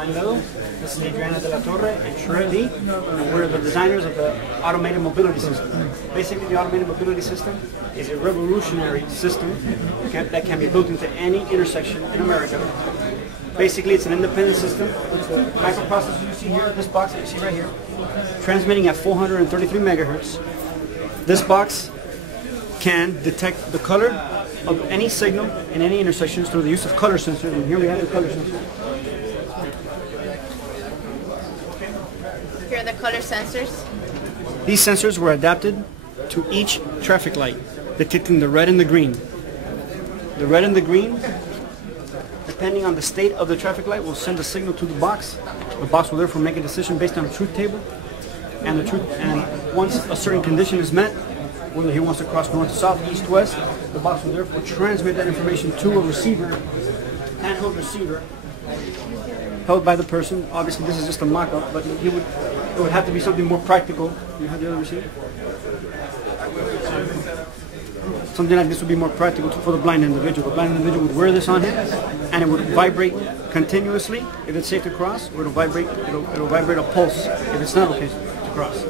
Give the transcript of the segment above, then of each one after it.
line level. This is Adriana de la Torre and Trey Lee, and we're the designers of the automated mobility system. Basically, the automated mobility system is a revolutionary system that can be built into any intersection in America. Basically, it's an independent system. The microprocessor you see here, this box that you see right here, transmitting at 433 megahertz. This box can detect the color of any signal in any intersections through the use of color sensors. And here we have the color sensor. Here are the color sensors. These sensors were adapted to each traffic light, detecting the red and the green. The red and the green, depending on the state of the traffic light, will send a signal to the box. The box will therefore make a decision based on a truth table. And once a certain condition is met, whether he wants to cross north, south, east, west, the box will therefore transmit that information to a receiver, handheld receiver, held by the person. Obviously, this is just a mock-up, but it would have to be something more practical. You have the other receiver? Something like this would be more practical for the blind individual. The blind individual would wear this on him, and it would vibrate continuously if it's safe to cross, or it'll vibrate a pulse if it's not okay to cross.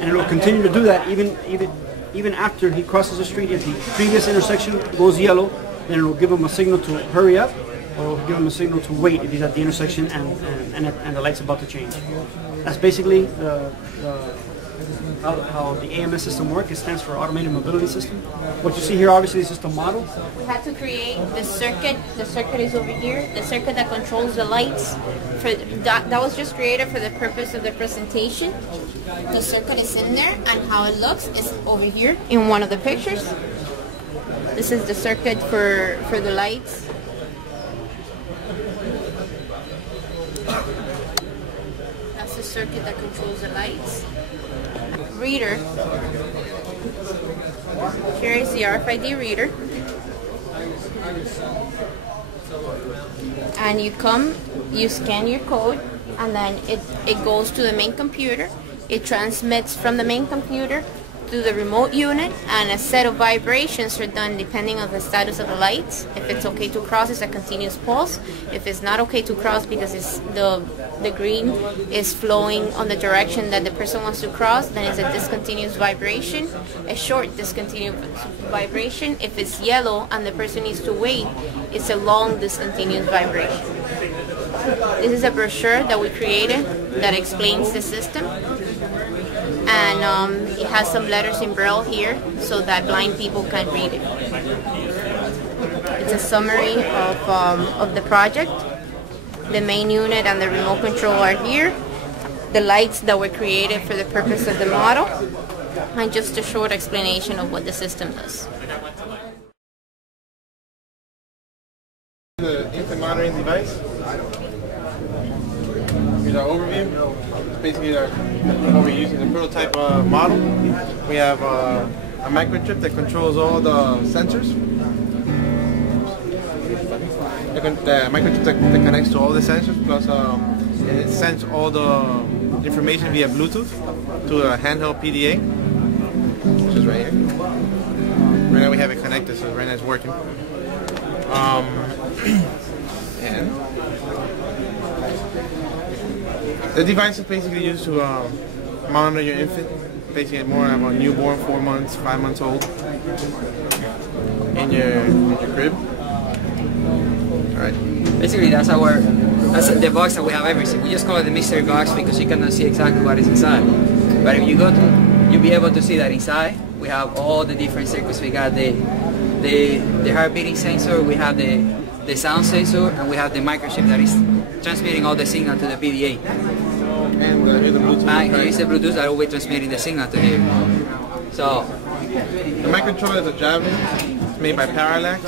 And it will continue to do that even after he crosses the street. If the previous intersection goes yellow, then it will give him a signal to hurry up, or it will give him a signal to wait if he's at the intersection and the light's about to change. That's basically how the AMS system works. It stands for Automated Mobility System. What you see here obviously is just a model. We had to create the circuit. The circuit is over here. The circuit that controls the lights. That was just created for the purpose of the presentation. The circuit is in there, and how it looks is over here in one of the pictures. This is the circuit for the lights. That's the circuit that controls the lights. Reader. Here is the RFID reader. And you scan your code, and then it goes to the main computer. It transmits from the main computer to the remote unit, and a set of vibrations are done depending on the status of the lights. If it's okay to cross, it's a continuous pulse. If it's not okay to cross because the green is flowing on the direction that the person wants to cross, then it's a discontinuous vibration, a short discontinuous vibration. If it's yellow and the person needs to wait, it's a long discontinuous vibration. This is a brochure that we created that explains the system. And it has some letters in Braille here so that blind people can read it. It's a summary of the project. The main unit and the remote control are here. The lights that were created for the purpose of the model. And just a short explanation of what the system does. The infant monitoring device. Here's our overview. Basically what we're using, the prototype model. We have a microchip that controls all the sensors. The microchip that connects to all the sensors, plus it sends all the information via Bluetooth to a handheld PDA, which is right here. Right now we have it connected, so right now it's working. And the device is basically used to monitor your infant, basically more of a newborn, 4 months, 5 months old, in your crib. Alright. Basically that's the box that we have everything. We just call it the mystery box because you cannot see exactly what is inside. But if you go to, you'll be able to see that inside we have all the different circuits. We got the heart beating sensor, we have the sound sensor, and we have the microchip that is transmitting all the signal to the PDA. And the Bluetooth. And here is the Bluetooth that will be transmitting the signal to here. So the microcontroller is a Javelin. It's made by Parallax.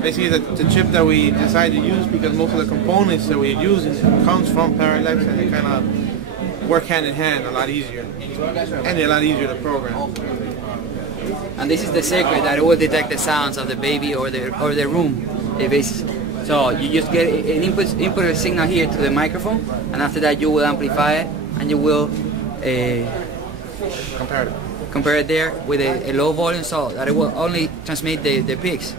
Basically, the chip that we decided to use because most of the components that we're using comes from Parallax, and they kind of work hand in hand a lot easier, and they're a lot easier to program. And this is the circuit that will detect the sounds of the baby or the room. So you just get an input signal here to the microphone, and after that you will amplify it, and you will compare it there with a low volume, so that it will only transmit the peaks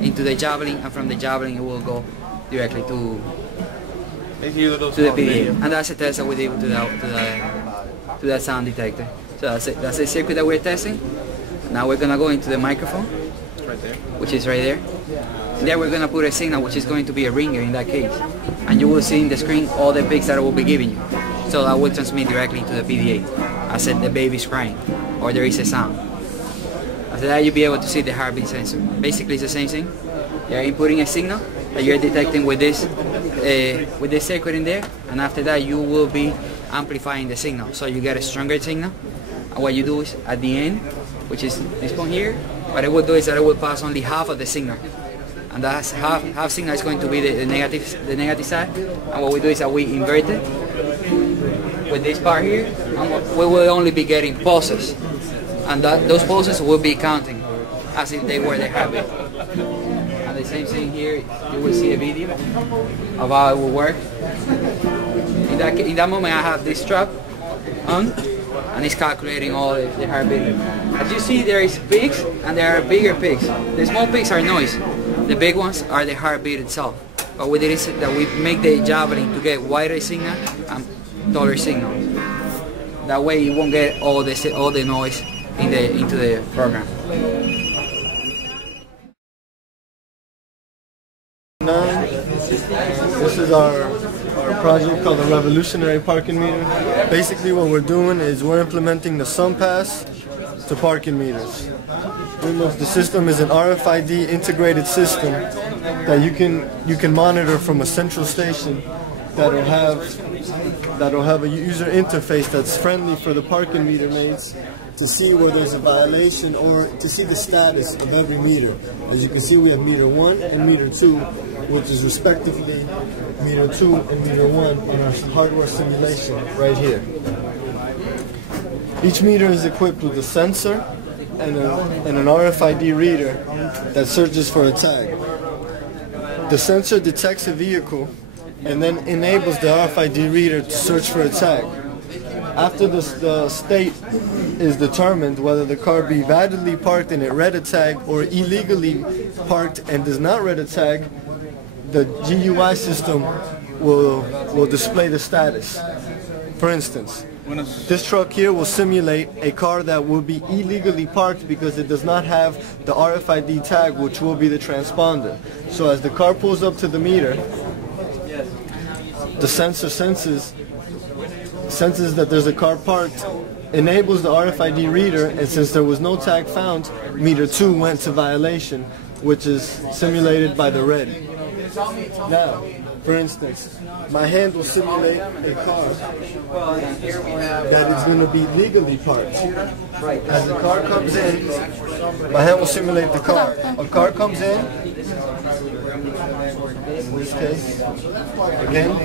into the Javelin, and from the Javelin it will go directly to Basically, those to the small PDA. video. And that's a test that we did to that sound detector. So that's the circuit that we're testing. Now we're gonna go into the microphone, Right there. which is right there. There we're gonna put a signal, which is going to be a ringer in that case. And you will see in the screen all the pics that I will be giving you. So that will transmit directly to the PDA. I said the baby's crying, or there is a sound. After that, you'll be able to see the heartbeat sensor. Basically, it's the same thing. You're inputting a signal that you're detecting with this circuit in there, and after that, you will be amplifying the signal, so you get a stronger signal. And what you do is at the end, which is this one here, what it will do is that it will pass only half of the signal, and that half signal is going to be the negative side. And what we do is that we invert it with this part here, and we will only be getting pulses, and those pulses will be counting as if they were the heartbeat. And the same thing here, you will see a video of how it will work. In that moment, I have this strap on, and it's calculating all the heartbeat. As you see, there is peaks and there are bigger peaks. The small peaks are noise. The big ones are the heartbeat itself. But what it is that we make the javelin to get wider signal and taller signal. That way, you won't get all the noise into the program. This is our project called the Revolutionary Parking Meter. Basically what we're doing is we're implementing the SunPass to parking meters. The system is an RFID integrated system that you can monitor from a central station that'll have a user interface that's friendly for the parking meter maids to see where there's a violation or to see the status of every meter. As you can see, we have meter 1 and meter 2, which is respectively meter 2 and meter 1 in our hardware simulation right here. Each meter is equipped with a sensor and an RFID reader that searches for a tag. The sensor detects a vehicle and then enables the RFID reader to search for a tag. After the state is determined, whether the car be validly parked and it read a tag or illegally parked and does not read a tag, the GUI system will display the status. For instance, this truck here will simulate a car that will be illegally parked because it does not have the RFID tag, which will be the transponder. So as the car pulls up to the meter, the sensor senses that there's a car parked, enables the RFID reader, and since there was no tag found, meter 2 went to violation, which is simulated by the red. Now, for instance, my hand will simulate a car that is going to be legally parked. As the car comes in, my hand will simulate the car. A car comes in this case, again,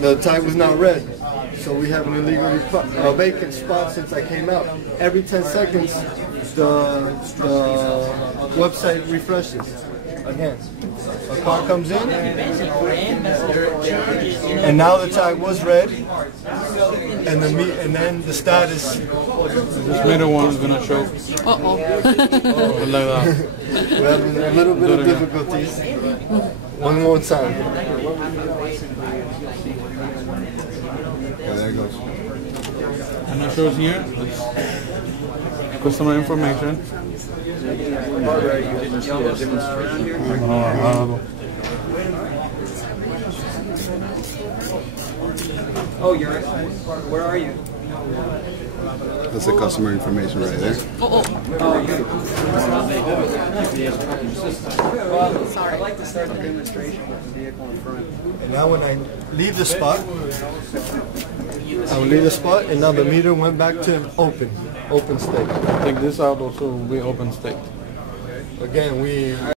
the tag was not red. So we have an illegally vacant spot since I came out. Every 10 seconds, the website refreshes. Again, a car comes in, and now the tag was red, and then the status. This middle one is gonna show. Like that. We're having a little bit of difficulties. One more time. Yeah, there it goes. And it shows here customer information. Oh, you're right. Where are you? That's the customer information right there. Sorry. I'd like to start the demonstration with the vehicle in front. And now when I leave the spot, I will leave the spot, and now the meter went back to open state. Take this out, also will be open state. Again, we